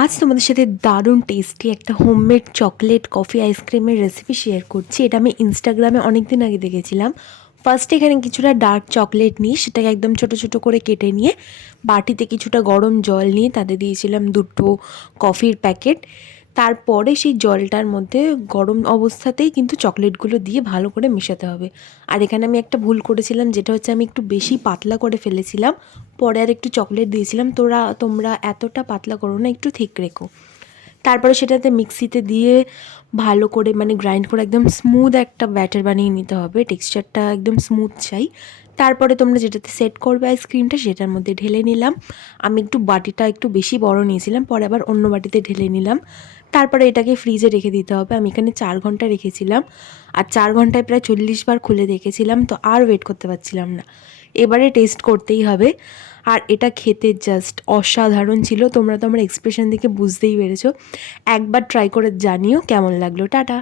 আজ তোমাদের সাথে দারুণ টেস্টি একটা হোমমেড চকলেট কফি আইসক্রিমের রেসিপি শেয়ার করছি। এটা আমি ইনস্টাগ্রামে অনেক দিন আগে দেখেছিলাম। ফার্স্ট এখানে কিছুটা ডার্ক চকলেট নিয়ে সেটাকে একদম ছোট ছোট করে কেটে নিয়ে বাটিতে কিছুটা গরম জল নিয়ে তাতে দিয়েছিলাম দুটো কফির প্যাকেট। তারপরে সেই জলটার মধ্যে গরম অবস্থাতেই কিন্তু চকলেটগুলো দিয়ে ভালো করে মেশাতে হবে। আর এখানে আমি একটা ভুল করেছিলাম, যেটা হচ্ছে আমি একটু বেশি পাতলা করে ফেলেছিলাম, পরে আর একটু চকলেট দিয়েছিলাম। তোমরা এতটা পাতলা করো না, একটু ঠিক রেখো। তারপরে সেটাতে মিক্সিতে দিয়ে ভালো করে গ্রাইন্ড করে একদম স্মুথ একটা ব্যাটার বানিয়ে নিতে হবে। টেক্সচারটা একদম স্মুথ চাই। তারপরে তোমরা যেটাতে সেট করবে আইসক্রিমটা সেটার মধ্যে ঢেলে নিলাম। আমি একটু বাটিটা একটু বেশি বড় নিয়েছিলাম, পরে আবার অন্য বাটিতে ঢেলে নিলাম। তারপরে এটাকে ফ্রিজে রেখে দিতে হবে। আমি এখানে 4 ঘন্টা রেখেছিলাম, আর 4 ঘন্টায় প্রায় 40 বার খুলে দেখেছিলাম, তো আর ওয়েট করতে পারছিলাম না, এবারে টেস্ট করতেই হবে। আর এটা খেতে জাস্ট অসাধারণ ছিল। তোমরা তো আমার এক্সপ্রেশন দেখে বুঝতেই পেরেছো। একবার ট্রাই করে জানিও কেমন লাগলো। টাটা।